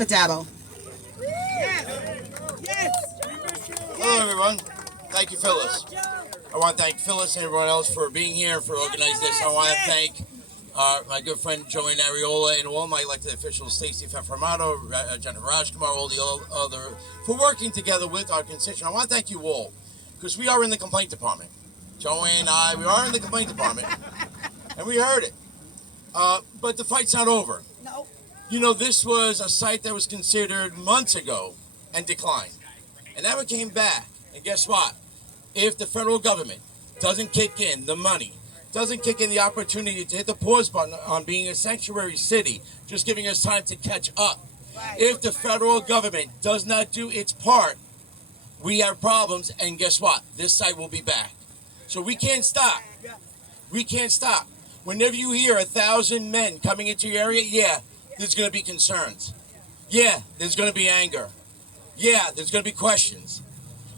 for Dabo. Hello, everyone. Thank you, Phyllis. I want to thank Phyllis and everyone else for being here and for organizing this. I want to thank my good friend Joanne Ariola and all my elected officials, Stacey Feffermato, Jennifer Rajkumar, all the other, for working together with our constituents. I want to thank you all, because we are in the complaint department. Joanne and I, we are in the complaint department, and we heard it. But the fight's not over. No. You know, this was a site that was considered months ago and declined. And now it came back. And guess what? If the federal government doesn't kick in the money, doesn't kick in the opportunity to hit the pause button on being a sanctuary city, just giving us time to catch up. If the federal government does not do its part, we have problems. And guess what? This site will be back. So we can't stop. We can't stop. Whenever you hear 1,000 men coming into your area, yeah, there's going to be concerns. Yeah, there's going to be anger. Yeah, there's going to be questions.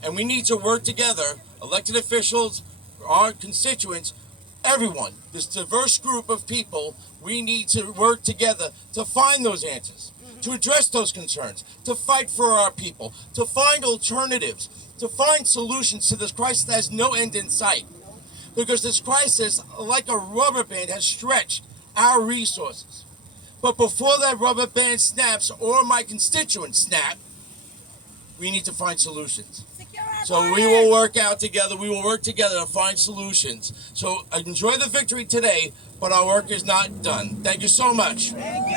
And we need to work together, elected officials, our constituents, everyone, this diverse group of people, we need to work together to find those answers, to address those concerns, to fight for our people, to find alternatives, to find solutions to this crisis that has no end in sight. Because this crisis, like a rubber band, has stretched our resources. But before that rubber band snaps or my constituents snap, we need to find solutions. So we will work out together. We will work together to find solutions. So enjoy the victory today, but our work is not done. Thank you so much. Thank you.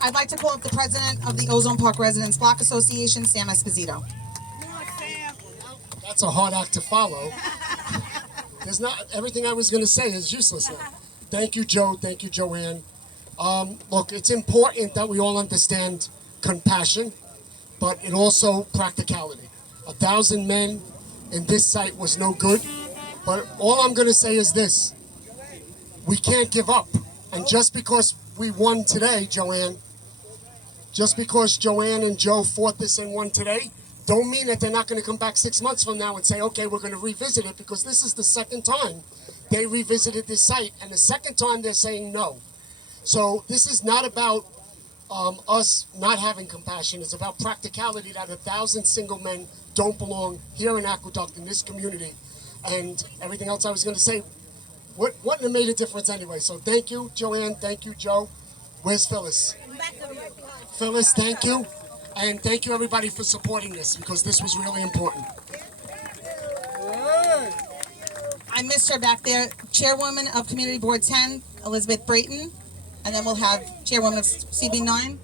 I'd like to call up the president of the Ozone Park Residents Block Association, Sam Esposito. That's a hard act to follow. There's not everything I was going to say is useless now. Thank you, Joe. Thank you, Joanne. Look, it's important that we all understand compassion, but it also practicality. 1,000 men in this site was no good, but all I'm going to say is this: we can't give up. And just because we won today, Joanne, just because Joanne and Joe fought this and won today, don't mean that they're not going to come back 6 months from now and say, okay, we're going to revisit it, because this is the second time they revisited this site, and the second time they're saying no. So this is not about us not having compassion. It's about practicality, that 1,000 single men don't belong here in Aqueduct, in this community. And everything else I was going to say wouldn't have made a difference anyway. So thank you, Joanne. Thank you, Joe. Where's Phyllis? Phyllis, thank you. And thank you, everybody, for supporting this, because this was really important. I missed her back there. Chairwoman of Community Board 10, Elizabeth Brayton. And then we'll have Chairwoman of CB9,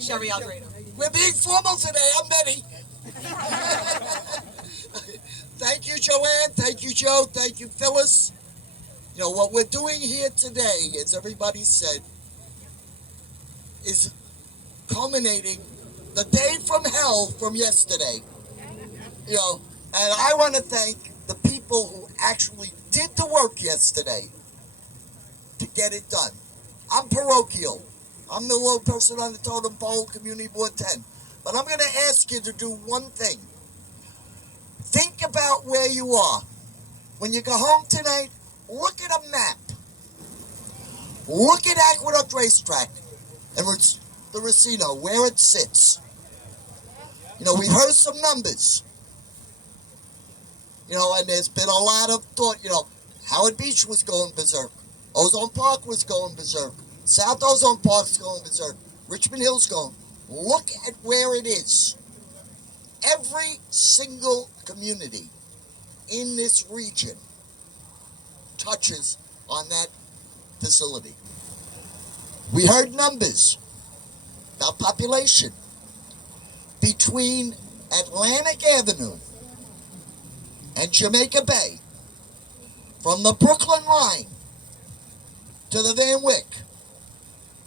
Sherry Aldrado. We're being formal today. I'm Betty. Thank you, Joanne. Thank you, Joe. Thank you, Phyllis. You know, what we're doing here today, as everybody said, is culminating the day from hell from yesterday. You know, and I want to thank the people who actually did the work yesterday to get it done. I'm parochial. I'm the low person on the totem pole, Community Board 10. But I'm going to ask you to do one thing. Think about where you are. When you go home tonight, look at a map. Look at Aqueduct Racetrack and the Racino, where it sits. You know, we've heard some numbers. You know, and there's been a lot of thought, you know, Howard Beach was going berserk. Ozone Park was going berserk. South Ozone Park's going berserk. Richmond Hill's going. Look at where it is. Every single community in this region touches on that facility. We heard numbers about population. Between Atlantic Avenue and Jamaica Bay, from the Brooklyn line to the Van Wyck,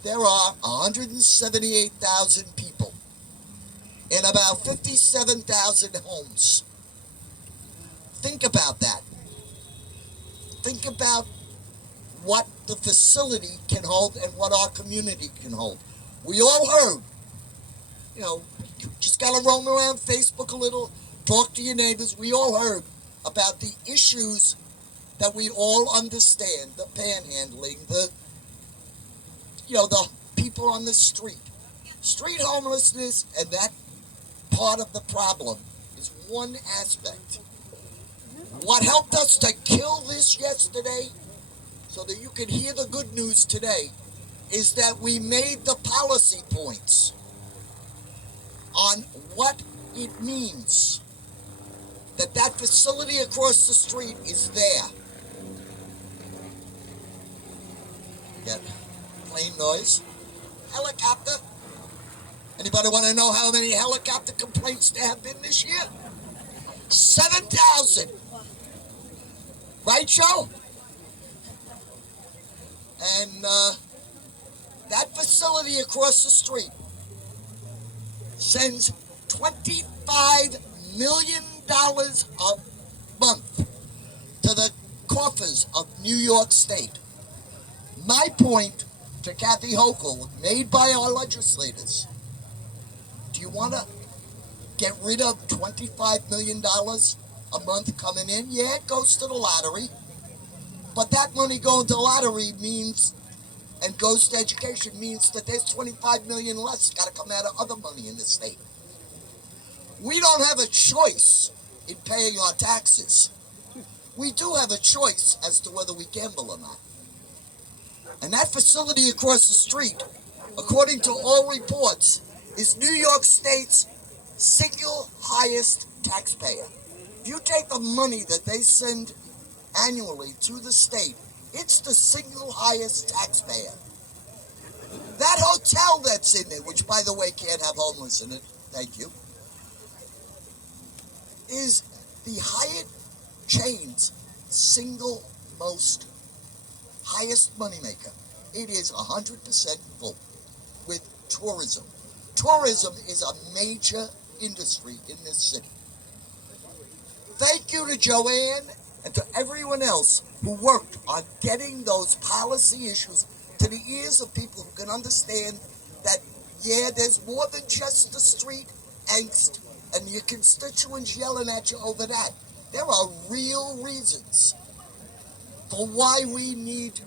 there are 178,000 people in about 57,000 homes. Think about that. Think about what the facility can hold and what our community can hold. We all heard, you know, you just got to roam around Facebook a little, talk to your neighbors. We all heard about the issues that we all understand, the panhandling, the people on the street. Street homelessness and that part of the problem is one aspect. What helped us to kill this yesterday, so that you can hear the good news today, is that we made the policy points on what it means that that facility across the street is there. Get plane noise. Helicopter. Anybody want to know how many helicopter complaints there have been this year? 7,000. Right, Joe? And that facility across the street sends $25 million a month to the coffers of New York State. My point to Kathy Hochul, made by our legislators, do you want to get rid of $25 million a month coming in? Yeah, it goes to the lottery. But that money going to the lottery means, and goes to education, means that there's $25 million less got to come out of other money in the state. We don't have a choice in paying our taxes. We do have a choice as to whether we gamble or not. And that facility across the street, according to all reports, is New York State's single highest taxpayer. If you take the money that they send annually to the state, it's the single highest taxpayer. That hotel that's in there, which by the way can't have homeless in it, thank you, is the Hyatt chain's single most highest moneymaker. It is 100% full with tourism. Tourism is a major industry in this city. Thank you to Joanne and to everyone else who worked on getting those policy issues to the ears of people who can understand that, yeah, there's more than just the street angst and your constituents yelling at you over that. There are real reasons for why we need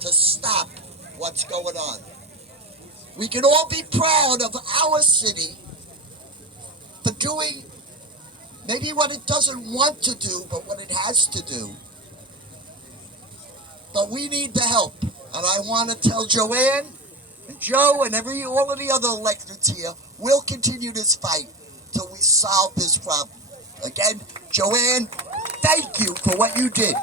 to stop what's going on. We can all be proud of our city for doing maybe what it doesn't want to do, but what it has to do. But we need the help. And I want to tell Joanne and Joe and all of the other electeds here, we'll continue this fight till we solve this problem. Again, Joanne, thank you for what you did.